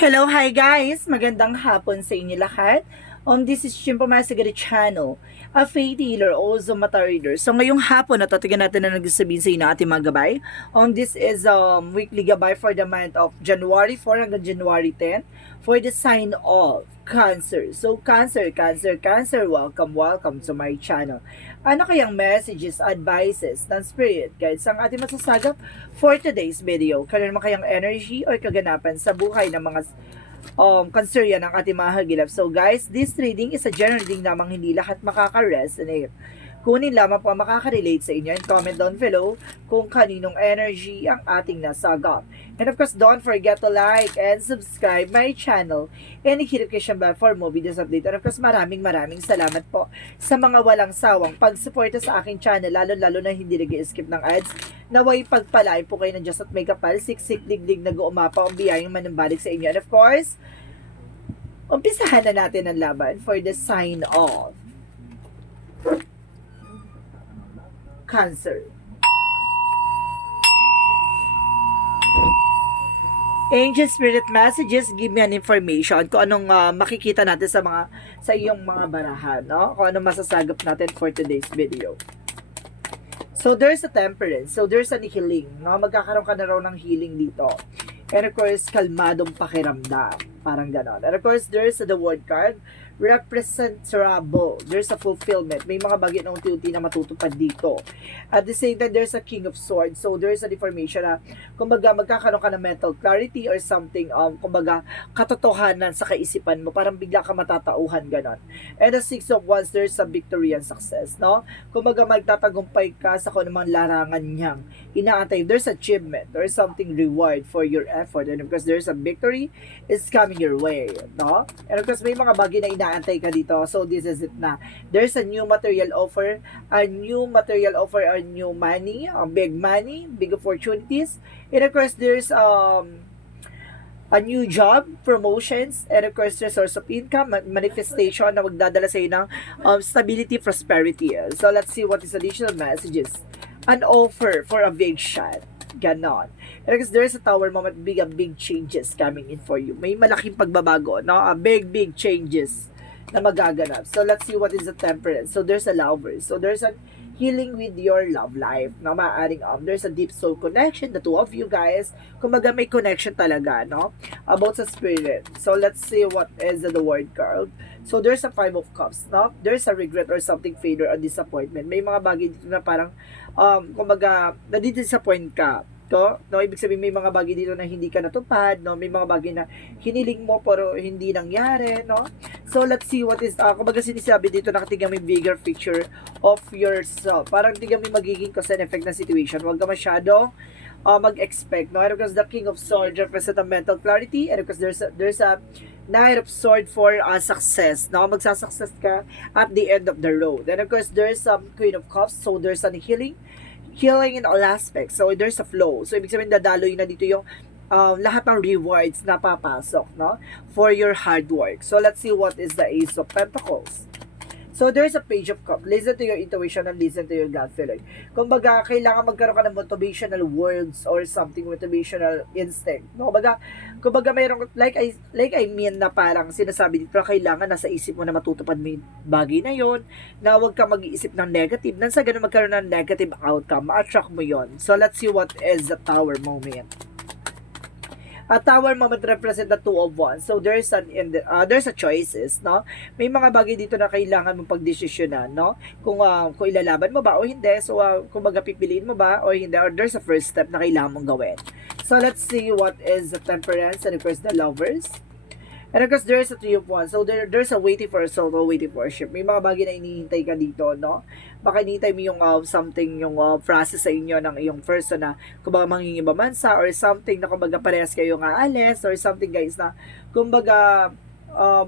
Hello, hi guys! Magandang hapon sa inyo lahat. This is Chimpo Masigari Channel, a faith healer, also mata reader. So ngayong hapon, natatigan natin na nagsasabihin sa inyo ng ating mga gabay. This is weekly gabay for the month of January 4 hanggang January 10 for the sign of Cancer. So Cancer, welcome to my channel. Ano kayang messages, advices ng Spirit guys ang ating masasagap for today's video? Kailan naman kayang energy or kaganapan sa buhay ng mga cancer yan ang ating mga hagilap. So guys, this reading is a general reading namang hindi lahat makaka-resonate. Kunin lamang po ang makaka-relate sa inyo and comment down below kung kaninong energy ang ating nasagap. And of course, don't forget to like and subscribe my channel and i-hit notification bell for more videos update. And of course, maraming salamat po sa mga walang sawang pagsuporta sa aking channel, lalo na hindi nag-skip ng ads. Naway pagpalain po kayo ng Diyos at may kapal, siksik, liglig, nag-uumapa ang biyayang manumbalik sa inyo. And of course, umpisahan na natin ang laban for the sign of Cancer. Angel Spirit Messages, give me an information kung anong makikita natin sa iyong mga barahan, no? Kung anong masasagap natin for today's video. So there's a temperance, so there's an healing, no? Magkakaroon ka na raw ng healing dito. And of course, kalmadong pakiramdam, parang ganon. And of course, there's the word card, representable. There's a fulfillment. May mga bagay na unti-unti na matutupad dito. At the same time, there's a King of Swords. So, there's a information na, kumbaga, magkakaroon ka ng mental clarity or something, kumbaga, katotohanan sa kaisipan mo. Parang bigla ka matatauhan, ganon. And the Six of Wands, there's a victory and success, no? Kumbaga, magtatagumpay ka sa kung anumang larangan niyang inaantay. There's achievement or something reward for your effort. And of course, there's a victory is coming your way, no? And of course, may mga bagay na inaantay ka dito. So, this is it na. There's a new material offer, a new money, big money, big opportunities. And of course, there's a new job, promotions, and of course, the source of income, manifestation na magdadala sa iyo ng stability, prosperity. So, let's see what is additional messages. An offer for a big shot. Ganon. And because there's a tower moment, big changes coming in for you. May malaking pagbabago, no? A big changes na magaganap. So, let's see what is the temperance. So, there's a lover. So, there's a healing with your love life. No? Maaaring, there's a deep soul connection, the two of you guys. Kumbaga, may connection talaga, no? About sa spirit. So, let's see what is the word card. So, there's a Five of Cups, no? There's a regret or something, failure or disappointment. May mga bagay dito na parang, kumbaga, nadidisappoint ka. No, ibig sabihin may mga bagay dito na hindi ka natupad, no? May mga bagay na hiniling mo pero hindi nangyari, no? So let's see what is kumbaga sinasabi dito na tingnan mo yung bigger picture of yourself. Parang tingnan mo yung magiging cause and effect na situation. Huwag ka masyadong mag-expect, no? And because the King of Swords represent a mental clarity, and because there's a Knight of Swords for success, no? Magsasuccess ka at the end of the road. And of course, there's Queen of Cups, so there's a healing in all aspects. So, there's a flow. So, ibig sabihin, dadaloy na dito yung lahat ng rewards na papasok, no? For your hard work. So, let's see what is the Ace of Pentacles. So, there's a Page of Cups. Listen to your intuition and listen to your gut feeling. Kumbaga, kailangan magkaroon ka ng motivational words or something, motivational instinct. No? Kumbaga mayroong, like I mean na parang sinasabi dito, kailangan nasa isip mo na matutupad mo yung bagay na yon, na huwag ka mag-iisip ng negative. Nang sa ganun magkaroon ng negative outcome, ma-attract mo yon. So, let's see what is the Tower moment. A Tower moment represent the Two of Wands. So there's a choices, no? May mga bagay dito na kailangan mong pagdesisyonan, no? Kung ilalaban mo ba o hindi. So kung pipiliin mo ba o hindi, or there's a first step na kailangan mong gawin. So let's see what is the Temperance and of course the Lovers. And of course, there's a Three of Wands. So, there's a waiting for a soul, waiting for a ship. May mga bagay na inihintay ka dito, no? Baka inihintay mo yung something, yung process sa inyo ng iyong person na kumbaga mangingibamansa or something na kumbaga parehas kayo nga alis or something guys na kumbaga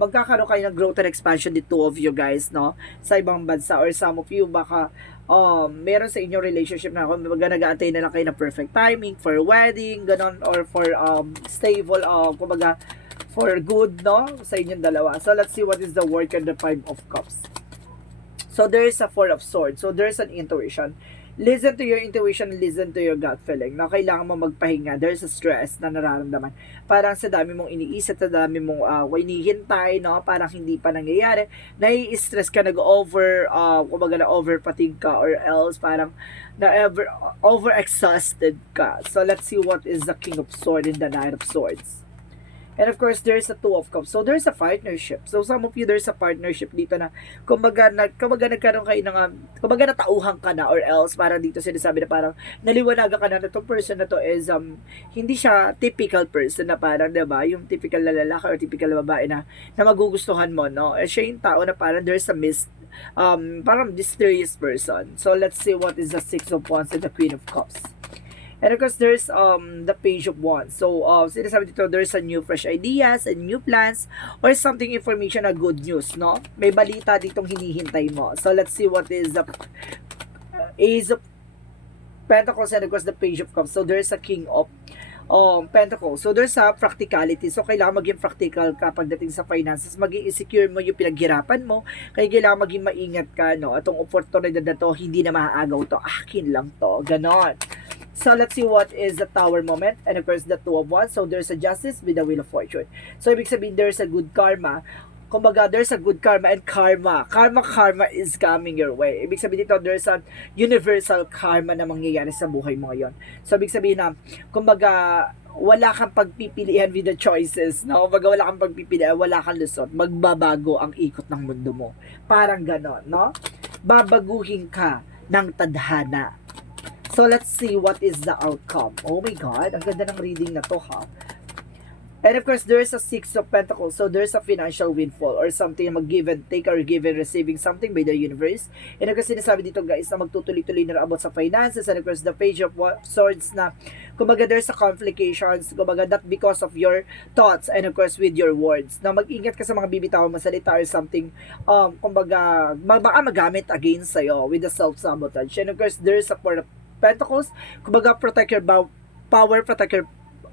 magkakaroon kayo ng growth and expansion the two of you guys, no? Sa ibang bansa or some of you baka meron sa inyong relationship na kumbaga nag-aantay na lang kayo ng perfect timing for wedding, ganon, or for stable, kumbaga for good, no? Sa inyong dalawa. So, let's see what is the work and the Five of Cups. So, there is a Four of Swords. So, there's an intuition. listen to your intuition, listen to your gut feeling. No, kailangan mo magpahinga. There's a stress na nararamdaman. Parang sa dami mong iniisip, sa dami mong hinihintay, no? Parang hindi pa nangyayari. Nai-stress ka, nag-over, kumbaga na over-fatigue ka, or else parang over-exhausted ka. So, let's see what is the King of Swords and the Knight of Swords. And of course, there's a Two of Cups. So, there's a partnership. So, some of you, there's a partnership dito na, kumbaga nagkaroon kayo ng, kumbaga natauhan ka na, or else, parang dito sinasabi na parang, naliwanagan ka na itong person na to is, hindi siya typical person na parang, diba, yung typical na lalaki or typical na babae na magugustuhan mo, no? Eh, siya yung tao na parang there's a parang mysterious person. So, let's see what is the Six of Wands and the Queen of Cups. And of course, there's the Page of Wands. So, sinasabi dito, there's a new fresh ideas and new plans or something information na good news, no? May balita ditong hinihintay mo. So, let's see what is the Ace of Pentacles and of course the Page of Cups. So, there's a King of Pentacles. So, there's a practicality. So, kailangan maging practical ka pagdating sa finances. Maging insecure mo yung pinaghirapan mo. Kaya kailangan maging maingat ka, no? Itong opportunity na to, hindi na maaagaw to. Akin lang to. Ganon. So, let's see what is the Tower moment. And of course, the Two of Wands. So, there's a Justice with the Wheel of Fortune. So, ibig sabihin, there's a good karma. Kumbaga, there's a good karma and karma. Karma is coming your way. Ibig sabihin dito, there's a universal karma na mangyayari sa buhay mo ngayon. So, ibig sabihin na, kumbaga, wala kang pagpipilian with the choices, no? Kumbaga, wala kang pagpipilian, wala kang lusot. Magbabago ang ikot ng mundo mo. Parang ganon, no? Babaguhin ka ng tadhana. So, let's see what is the outcome. Oh my God, ang ganda ng reading na to, ha? And of course, there's a Six of Pentacles. So, there's a financial windfall or something mag-give and take or give and receiving something by the universe. And of course, sinasabi dito guys na magtutuloy-tuloy na about sa finances. And of course, the Page of Swords na kumbaga there's a complications. Kumbaga not because of your thoughts and of course with your words. Na mag-ingat ka sa mga bibitawang masalita or something kumbaga baka magamit against sa'yo with the self-sabotage. And of course, there's a Four of Pentacles. Kumbaga protect your power, protect your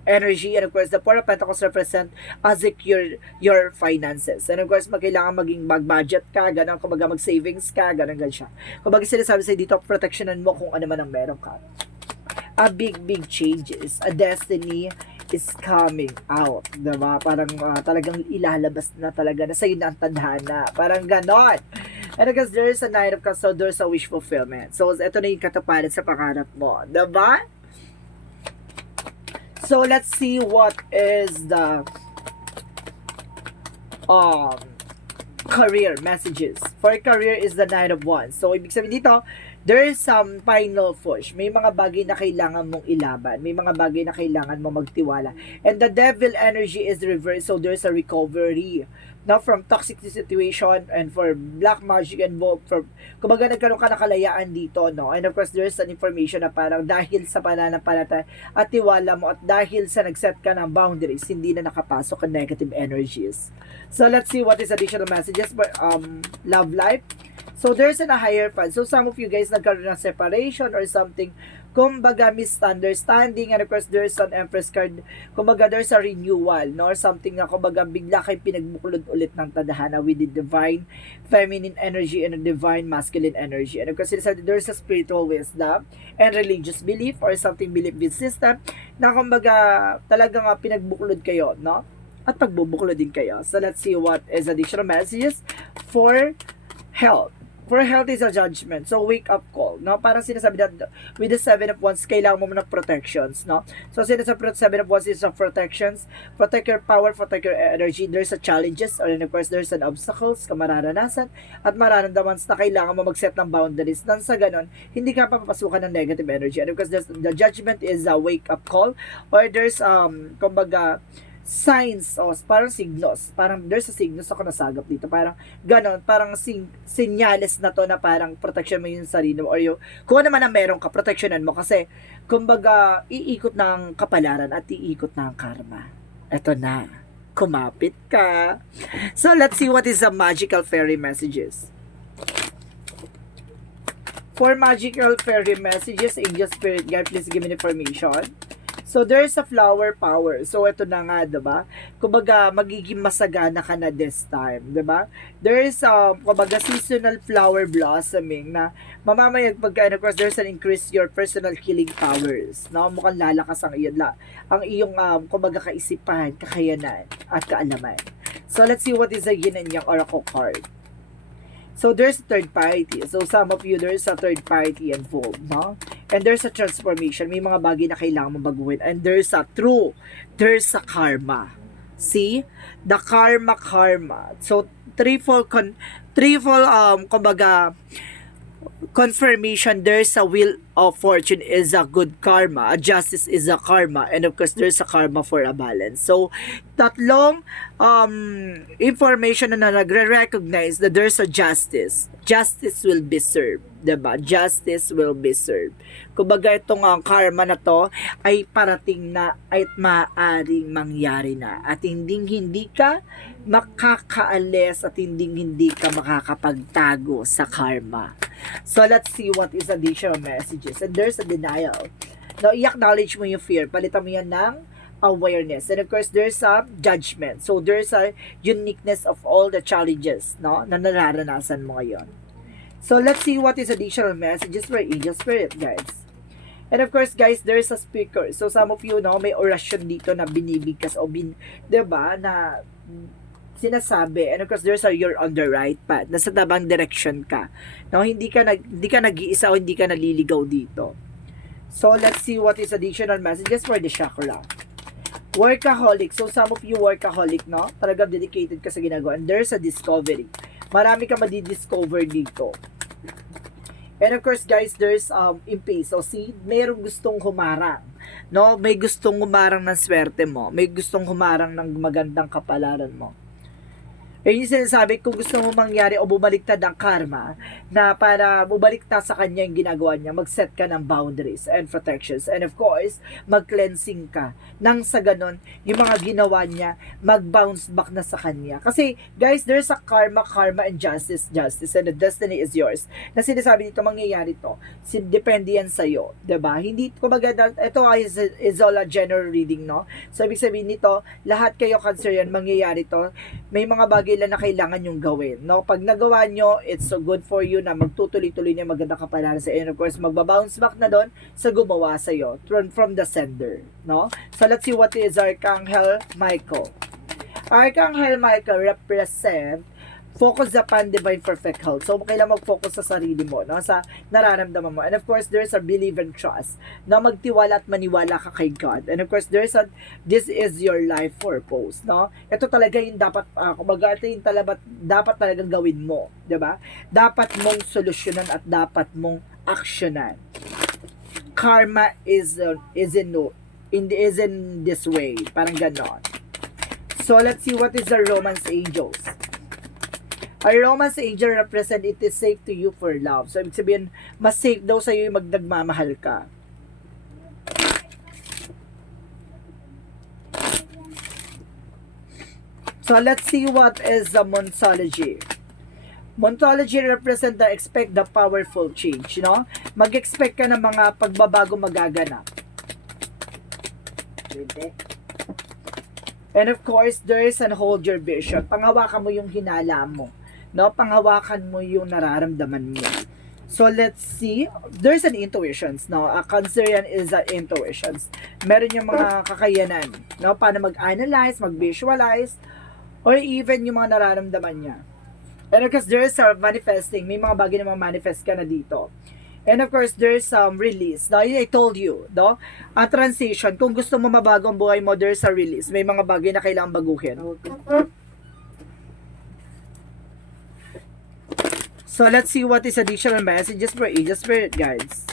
energy, and of course, the Four of Pentacles represent secure your finances. And of course, kailangan maging mag-budget ka, ganun, kumbaga mag-savings ka, ganun siya. Kumbaga sinasabi sa'yo dito, protectionan mo kung ano man ang meron ka. A big changes, a destiny is coming out, diba? Parang talagang ilalabas na talaga na sa'yo na ang tadhana. Parang ganon. And because there's a Knight of Cups, so there's a wish fulfillment. So, ito na yung kataparan sa pangarap mo. Diba? So, let's see what is the career messages. For career is the Knight of Wands. So, ibig sabihin dito, there is some final push. May mga bagay na kailangan mong ilaban. May mga bagay na kailangan mong magtiwala. And the devil energy is reversed. So, there's a recovery. Now, from toxic situation and for black magic and for, kumbaga nagkaroon ka na kalayaan dito, no? And of course, there's an information na parang dahil sa pananampalataya at tiwala mo at dahil sa nagset ka ng boundaries, hindi na nakapasok ang negative energies. So, let's see what is additional messages for love life. So, there's a higher fun. So, some of you guys nagkaroon ng separation or something, kumbaga misunderstanding, and of course, there's an Empress card, kumbaga there's a renewal, no? Or something na kumbaga bigla kayo pinagbuklod ulit ng tadhana with the divine feminine energy and the divine masculine energy. And of course, there's a spiritual wisdom and religious belief or something belief system na kumbaga talagang pinagbuklod kayo, no? At pagbubuklod din kayo. So, let's see what is additional messages for health. For health is a judgment. So, wake up call, no? Parang sinasabi na with the Seven of Wands, kailangan mo ng protections, no? So, sinasabi Seven of Wands is of protections. Protect your power, protect your energy. There's a challenges, or of course, there's an obstacles ka mararanasan at mararamdaman na kailangan mo mag-set ng boundaries. Nang sa ganon, hindi ka papapasukan ng negative energy. And of course, the judgment is a wake up call, or there's, kumbaga, signs o parang signos, parang there's a signos ako nasagap dito, parang ganon, parang sinyales na to na parang protection mo yung sarili mo or yung kung ano man ang meron ka, protectionan mo kasi kumbaga iikot ng kapalaran at iikot ng karma. Eto na, kumapit ka. So let's see what is the magical fairy messages. For magical fairy messages, angel spirit guide, please give me information. So, there's a flower power. So, ito na nga, diba? Kumbaga, magiging masagana ka na this time, diba? There is, kumbaga, seasonal flower blossoming na mamamayag pagka, and of course, there's an increase your personal healing powers. No? Mukhang lalakas ang iyong, kumbaga, kaisipan, kakayanan, at kaalaman. So, let's see what is the yin and yang oracle card. So, there's a third party. So, some of you, there's a third party involved, no? And there's a transformation. May mga bagay na kailangan mong baguhin. And there's a karma. See? The karma. So, threefold, kumbaga, confirmation, there's a wheel of fortune is a good karma, a justice is a karma, and of course there's a karma for a balance. So tatlong information na nagre-recognize that there's a justice will be served, diba? Justice will be served. Kumbaga itong karma na to ay parating na at maaaring mangyari na at hindi ka makakaalis at hindi ka makakapagtago sa karma. So let's see what is additional messages. And there's a denial. Now, i-acknowledge mo yung fear. Palitan mo yan ng awareness. And of course, there's a judgment. So there's a uniqueness of all the challenges, no, na nararanasan mo ngayon. So let's see what is additional messages for angel spirit, guys. And of course, guys, there's a speaker. So some of you, no, may orasyon dito na binibigkas o diba, na sinasabi. And of course, there's you're on the right path. Nasa tabang direction ka. No, hindi ka nag-iisa o hindi ka naliligaw dito. So, let's see what is additional messages for the chakra. Workaholic. So, some of you workaholic, no? Talagang dedicated ka sa ginagawa. And there's a discovery. Marami ka madidiscover dito. And of course, guys, there's impatient. So, see, mayroong gustong humarang. No? May gustong humarang ng swerte mo. May gustong humarang ng magandang kapalaran mo. Yung sinasabi, kung gusto mo mangyari o bumaliktad ang karma, na para bumaliktad sa kanya yung ginagawa niya, mag-set ka ng boundaries and protections. And of course, mag-cleansing ka. Nang sa ganon, yung mga ginawa niya, mag-bounce back na sa kanya. Kasi, guys, there's a karma, and justice, and the destiny is yours. Na sinasabi dito, mangyayari to. Depende yan sa'yo. Diba? Hindi, kumbaga, ito is all a general reading, no? So, ibig sabihin nito, lahat kayo cancer yan, mangyayari to. May mga bagay lang na kailangan yung gawin, no? Pag nagawa nyo, it's so good for you na magtutuloy-tuloy na maganda kapalaran sa iyo. And of course, magbabounce back na doon sa gumawa sa iyo from the sender, no? So let's see what is Archangel Michael. Archangel Michael represent focus upon divine perfect health. So, kailangan mag-focus sa sarili mo, no? Sa nararamdaman mo. And of course, there's a believe and trust, na magtiwala at maniwala ka kay God. And of course, this is your life purpose, no? Ito talaga yung dapat, kumbaga, ito yung dapat talagang gawin mo, diba? Dapat mong solusyonan at dapat mong aksyonan. Karma is in this way. Parang ganon. So, let's see what is the romance angels. A romance angel represent it is safe to you for love. So, ibig sabihin, mas safe daw sa'yo yung magdagmamahal ka. So, let's see what is the Montology. Montology represent the expect the powerful change, no? Mag-expect ka ng mga pagbabago magaganap. And of course, there is an hold your vision. Panghawakan mo yung hinala mo. No, panghawakan mo yung nararamdaman mo. So let's see. There's an intuitions, no? A Cancerian is an intuitions. Meron yung mga kakayanan, no? Paano mag-analyze, mag-visualize, or even yung mga nararamdaman niya. And of course, there is a manifesting. May mga bagay na manifest ka na dito. And of course, there's some release. Now, I told you, no? A transition. Kung gusto mo mabago ang buhay mo, there's a release. May mga bagay na kailangang baguhin. So, let's see what is additional messages for Angel Spirit, guys.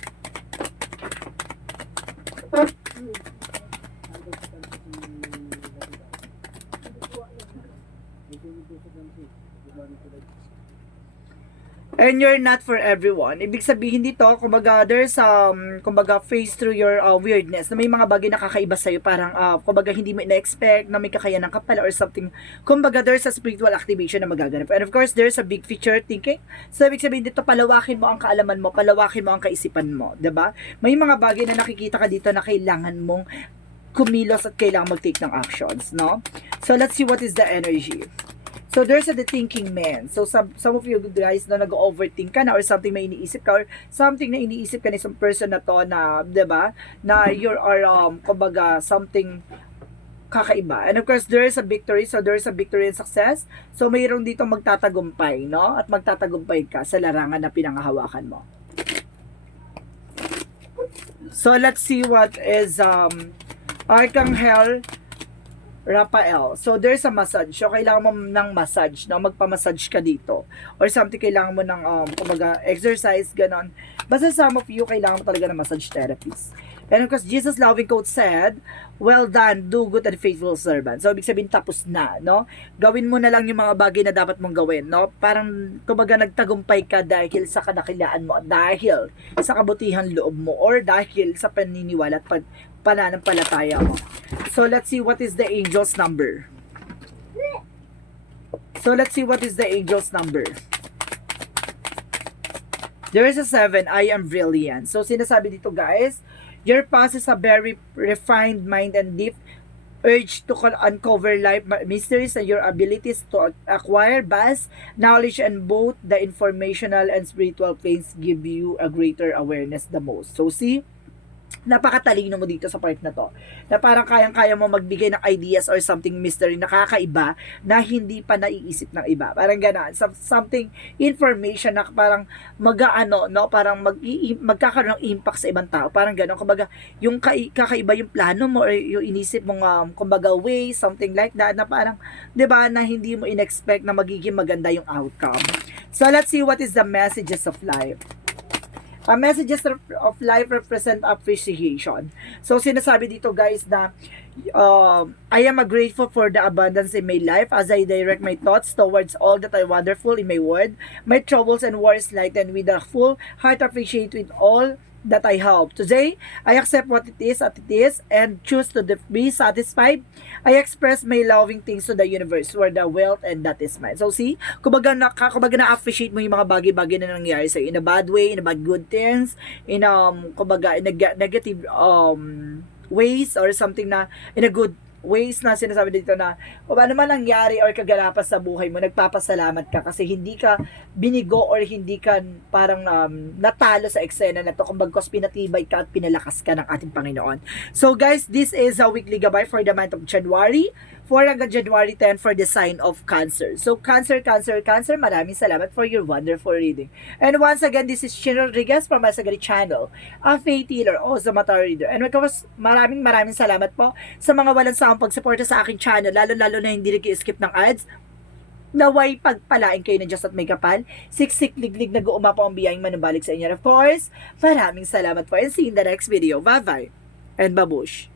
And you're not for everyone. Ibig sabihin dito, kumbaga, there's kumbaga, face through your weirdness, na may mga bagay na kakaiba sa'yo, parang, kumbaga, hindi mo ina-expect, na may kakayanan ka pala, or something. Kumbaga, there's a spiritual activation na magaganap. And of course, there's a big picture thinking. So, ibig sabihin dito, palawakin mo ang kaalaman mo, palawakin mo ang kaisipan mo, 'di ba? May mga bagay na nakikita ka dito na kailangan mong kumilos at kailangan mag-take ng actions, no? So, let's see what is the energy. So, there's the thinking man. So, some of you guys na nag-overthink ka na or something may iniisip ka or something na iniisip ka na isang person na to na, diba, na you are, kumbaga, something kakaiba. And of course, there is a victory. So, there is a victory and success. So, mayroon dito magtatagumpay, no? At magtatagumpay ka sa larangan na pinangahawakan mo. So, let's see what is, Archangel Raphael. So, there's a massage. So, kailangan mo ng massage, no? Magpa-massage ka dito. Or something, kailangan mo ng, kumbaga, exercise, ganon. Basta some of you, kailangan mo talaga ng massage therapist. And of course, Jesus' loving quote said, "Well done, do good and faithful servant." So, ibig sabihin, tapos na, no? Gawin mo na lang yung mga bagay na dapat mong gawin, no? Parang, kumbaga, nagtagumpay ka dahil sa kadakilaan mo, dahil sa kabutihan loob mo, or dahil sa paniniwala at pananampalataya mo. So, let's see what is the angel's number. So, let's see what is the angel's number. There is a 7, I am brilliant. So, sinasabi dito, guys, your past is a very refined mind and deep urge to uncover life mysteries and your abilities to acquire vast knowledge, and both the informational and spiritual planes give you a greater awareness the most. So, see, napakatalino mo dito sa part na to, na parang kayang-kaya mo magbigay ng ideas or something mystery na kakaiba na hindi pa naiisip ng iba. Parang gano'n, something information na parang mag-ano, no? Parang magkakaroon ng impact sa ibang tao. Parang gano'n, kumbaga, yung kakaiba yung plano mo or yung inisip mong, kumbaga, way, something like that, na parang, 'di ba, na hindi mo in-expect na magiging maganda yung outcome. So, let's see what is the messages of life. Messages of life represent appreciation. So, sinasabi dito, guys, na I am grateful for the abundance in my life as I direct my thoughts towards all that are wonderful in my world. My troubles and worries lighten with a full heart appreciate with all that I help. Today, I accept what it is and choose to be satisfied. I express my loving things to the universe where the wealth and that is mine. So, see, kumbaga na-appreciate mo yung mga bagay-bagay na nangyayari sa'yo in a bad way, in a bad good things, in kumbaga, in a negative ways or something na in a good ways na sinasabi dito na kung ano man nangyari or kaganapan sa buhay mo, nagpapasalamat ka kasi hindi ka binigo or hindi ka parang natalo sa eksena na to, kung bagkos pinatibay ka at pinalakas ka ng ating Panginoon. So, guys, this is a weekly gabay for the month of January 4 hanggang January 10 for the sign of Cancer. So, Cancer, maraming salamat for your wonderful reading. And once again, this is Chin Rodriguez from Masagari Channel, a faith healer, o Zamatar reader. And maraming salamat po sa mga walang sawang pagsuporta sa aking channel, lalo-lalo na hindi nag-skip ng ads. Naway pagpalain kayo ng Diyos at may kapal, siksik liglig nag-uumapaw ang biyayang manubalik sa inyo. Of course, maraming salamat po and see you in the next video. Bye-bye and babush!